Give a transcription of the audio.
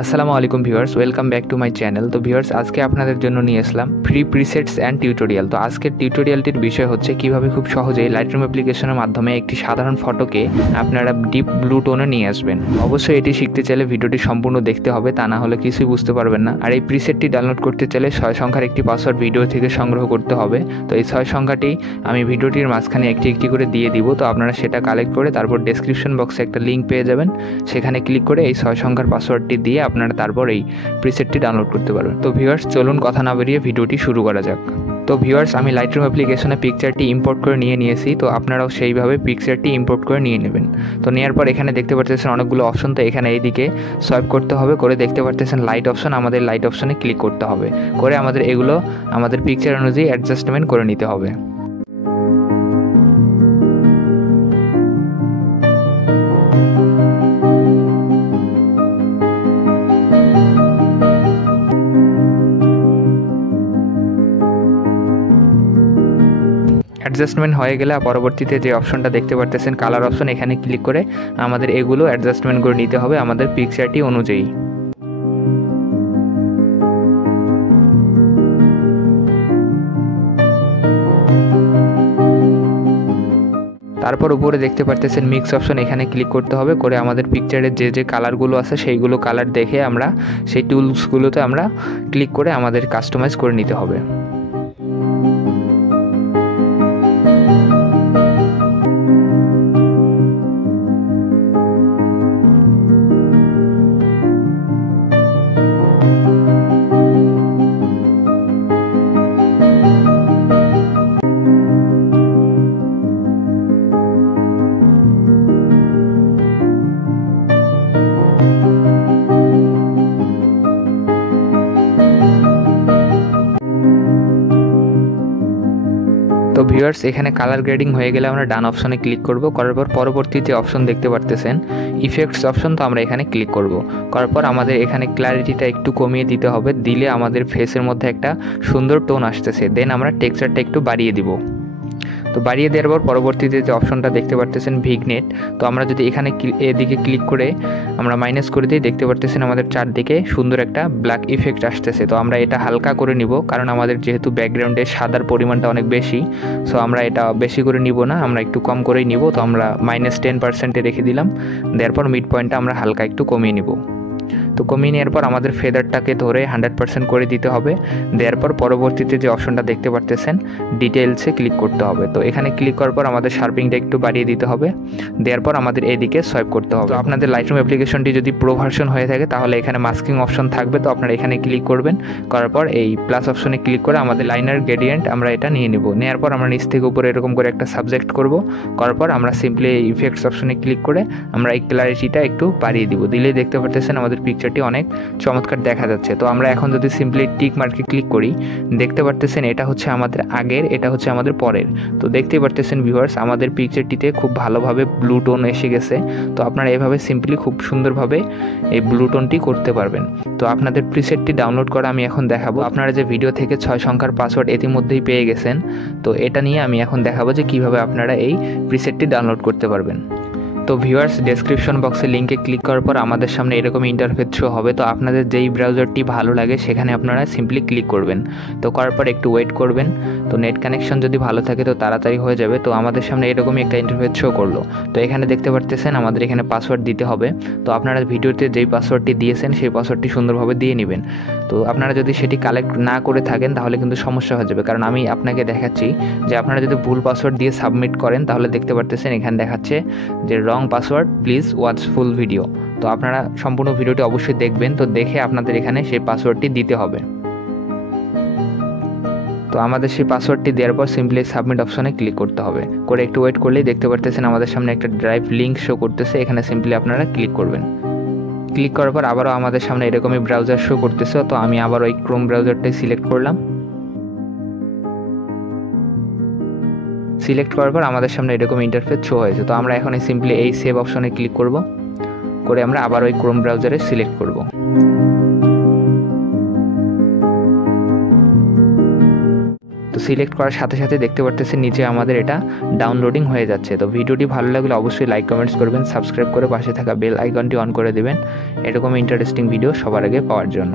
আসসালামু আলাইকুম viewers, welcome back to my channel. তো ভিউয়ার্স, আজকে আপনাদের জন্য নিয়ে আসলাম ফ্রি প্রিসেটস অ্যান্ড টিউটোরিয়াল। তো আজকের টিউটোরিয়ালটির বিষয় হচ্ছে কিভাবে খুব সহজেই লাইটরুম অ্যাপ্লিকেশনের মাধ্যমে একটি সাধারণ ফটোকে আপনারা ডিপ ব্লু টোনে নিয়ে আসবেন। অবশ্যই এটি শিখতে চাইলে ভিডিওটি সম্পূর্ণ দেখতে হবে, তা না হলে কিছুই বুঝতে পারবেন না। আর এই প্রিসেটটি ডাউনলোড করতে চাইলে 6 সংখ্যার একটি পাসওয়ার্ড ভিডিও থেকে সংগ্রহ করতে হবে। তো এই 6 সংখ্যাটি আমি ভিডিওটির মাঝখানে একটি একটি করে দিয়ে দিব। তো আপনারা সেটা কালেক্ট করে তারপর ডেসক্রিপশন বক্সে একটা লিঙ্ক পেয়ে যাবেন, সেখানে ক্লিক করে এই 6 সংখ্যার পাসওয়ার্ডটি দিয়ে আপনারা তারপর এই প্রিসেটটি ডাউনলোড করতে পারবেন। তো ভিউয়ার্স, চলুন কথা না বেরিয়ে ভিডিওটি শুরু করা যাক। তো ভিউয়ার্স, আমি লাইটরুম অ্যাপ্লিকেশনে পিকচারটি ইম্পোর্ট করে নিয়েছি। তো আপনারাও সেইভাবে পিকচারটি ইম্পোর্ট করে নিয়ে নেবেন। তো নেওয়ার পর এখানে দেখতে পাচ্ছেন অনেকগুলো অপশন। তো এখানে এইদিকে সোয়াইপ করতে হবে, করে দেখতে পাচ্ছেন লাইট অপশন, আমাদের লাইট অপশনে ক্লিক করতে হবে, করে আমাদের এগুলো আমাদের পিকচার অনুযায়ী অ্যাডজাস্টমেন্ট করে নিতে হবে। অ্যাডজাস্টমেন্ট হয়ে গেলে পরবর্তীতে যে অপশনটা দেখতে পারতেছেন কালার অপশন, এখানে ক্লিক করে আমাদের এগুলো অ্যাডজাস্টমেন্ট করে নিতে হবে আমাদের পিকচারটি অনুযায়ী। তারপর উপরে দেখতে পারতেছেন মিক্স অপশন, এখানে ক্লিক করতে হবে, করে আমাদের পিকচারের যে যে কালারগুলো আছে সেইগুলো কালার দেখে আমরা সেই টুলসগুলোতে আমরা ক্লিক করে আমাদের কাস্টমাইজ করে নিতে হবে। তো ভিউয়ার্স, এখানে কালার গ্রেডিং হয়ে গেলে আমরা ডান অপশনে ক্লিক করব, করার পর পরবর্তী যে অপশন দেখতে পারতেছেন ইফেক্টস অপশন, তো আমরা এখানে ক্লিক করব। করার পর আমাদের এখানে ক্ল্যারিটিটা একটু কমিয়ে দিতে হবে, দিলে আমাদের ফেসের মধ্যে একটা সুন্দর টোন আসতেছে। দেন আমরা টেক্সচারটা একটু বাড়িয়ে দিব। তো বাড়িয়ে দেওয়ার পর পরবর্তীতে যে অপশনটা দেখতে পারতেছেন ভিগনেট, তো আমরা যদি এখানে এদিকে ক্লিক করে আমরা মাইনাস করে দিই, দেখতে পারতেছেন আমাদের চারদিকে সুন্দর একটা ব্ল্যাক ইফেক্ট আসতেছে। তো আমরা এটা হালকা করে নিব, কারণ আমাদের যেহেতু ব্যাকগ্রাউন্ডে সাদার পরিমাণটা অনেক বেশি, সো আমরা এটা বেশি করে নিব না, আমরা একটু কম করেই নিব। তো আমরা -10% রেখে দিলাম। দেওয়ার পর মিড পয়েন্টটা আমরা হালকা একটু কমিয়ে নিব। তো কমিয়ে নেওয়ার পর আমাদের ফেদারটাকে ধরে 100% করে দিতে হবে। দেওয়ার পর পরবর্তীতে যে অপশনটা দেখতে পারতেছেন ডিটেলসে ক্লিক করতে হবে। তো এখানে ক্লিক করার পর আমাদের শার্পিংটা একটু বাড়িয়ে দিতে হবে। দেওয়ার পর আমাদের এদিকে সোয়াইপ করতে হবে। তো আপনাদের লাইটরুম অ্যাপ্লিকেশনটি যদি প্রো ভার্সন হয়ে থাকে তাহলে এখানে মাস্কিং অপশন থাকবে, তো আপনারা এখানে ক্লিক করবেন। করার পর এই প্লাস অপশনে ক্লিক করে আমাদের লাইনার গ্রেডিয়েন্ট আমরা এটা নিয়ে নেব। নেওয়ার পর আমরা নিচ থেকে উপরে এরকম করে একটা সাবজেক্ট করব। করার পর আমরা সিম্পলি এই ইফেক্টস অপশনে ক্লিক করে আমরা এই ক্লারিটিটা একটু বাড়িয়ে দিব। দিলেই দেখতে পারতেছেন আমাদের পিকচারটি অনেক চমৎকার দেখা যাচ্ছে। তো আমরা এখন যদি সিম্পলি টিক মার্কে ক্লিক করি, দেখতে পারতেছেন এটা হচ্ছে আমাদের আগের, এটা হচ্ছে আমাদের পরের। তো দেখতেই পারতেছেন ভিউয়ার্স, আমাদের পিকচারটিতে খুব ভালোভাবে ব্লু টোন এসে গেছে। তো আপনারা এভাবে সিম্পলি খুব সুন্দরভাবে এই ব্লু টোনটি করতে পারবেন। তো আপনাদের প্রিসেটটি ডাউনলোড করা আমি এখন দেখাবো। আপনারা যে ভিডিও থেকে 6 সংখ্যার পাসওয়ার্ড ইতিমধ্যেই পেয়ে গেছেন, তো এটা নিয়ে আমি এখন দেখাবো যে কিভাবে আপনারা এই প্রিসেটটি ডাউনলোড করতে পারবেন। তো ভিউয়ার্স, ডেসক্রিপশন বক্সে লিঙ্কে ক্লিক করার পর আমাদের সামনে এরকম ইন্টারফেস শো হবে। তো আপনাদের যেই ব্রাউজারটি ভালো লাগে সেখানে আপনারা সিম্পলি ক্লিক করবেন। তো করার পর একটু ওয়েট করবেন। তো নেট কানেকশন যদি ভালো থাকে তো তাড়াতাড়ি হয়ে যাবে। তো আমাদের সামনে এরকমই একটা ইন্টারফেস শো করলো। তো এখানে দেখতে পারতেছেন আমাদের এখানে পাসওয়ার্ড দিতে হবে। তো আপনারা ভিডিওতে যেই পাসওয়ার্ডটি দিয়েছেন সেই পাসওয়ার্ডটি সুন্দরভাবে দিয়ে নেবেন। তো আপনারা যদি সেটি কালেক্ট না করে থাকেন তাহলে কিন্তু সমস্যা হয়ে যাবে, কারণ আমি আপনাকে দেখাচ্ছি যে আপনারা যদি ভুল পাসওয়ার্ড দিয়ে সাবমিট করেন তাহলে দেখতে পারতেছেন এখানে দেখাচ্ছে যে wrong password, please watch full video. তো আপনারা সম্পূর্ণ ভিডিওটি অবশ্যই দেখবেন। তো দেখে আপনাদের এখানে সেই পাসওয়ার্ডটি দিতে হবে। তো আমাদের সেই পাসওয়ার্ডটি দেওয়ার পর সিম্পলি সাবমিট অপশনে ক্লিক করতে হবে। করে একটু ওয়েট করলেই দেখতে পারতেছেন আমাদের সামনে একটা ড্রাইভ লিঙ্ক শো করতেছে, এখানে সিম্পলি আপনারা ক্লিক করবেন। ক্লিক করার পর আবারও আমাদের সামনে এরকমই ব্রাউজার শো করতেছে। তো আমি আবার ওই ক্রোম ব্রাউজারটাই সিলেক্ট করলাম। সিলেক্ট করার পর আমাদের সামনে এরকম ইন্টারফেস শো হয়েছে। তো আমরা এখন সিম্পলি এই সেভ অপশনে ক্লিক করব, করে আমরা আবার ওই ক্রোম ব্রাউজারে সিলেক্ট করব। তো সিলেক্ট করার সাথে সাথে দেখতে পারতেছেন নিচে আমাদের এটা ডাউনলোডিং হয়ে যাচ্ছে। তো ভিডিওটি ভালো লাগলে অবশ্যই লাইক কমেন্টস করবেন, সাবস্ক্রাইব করে পাশে থাকা বেল আইকনটি অন করে দেবেন এরকম ইন্টারেস্টিং ভিডিও সবার আগে পাওয়ার জন্য।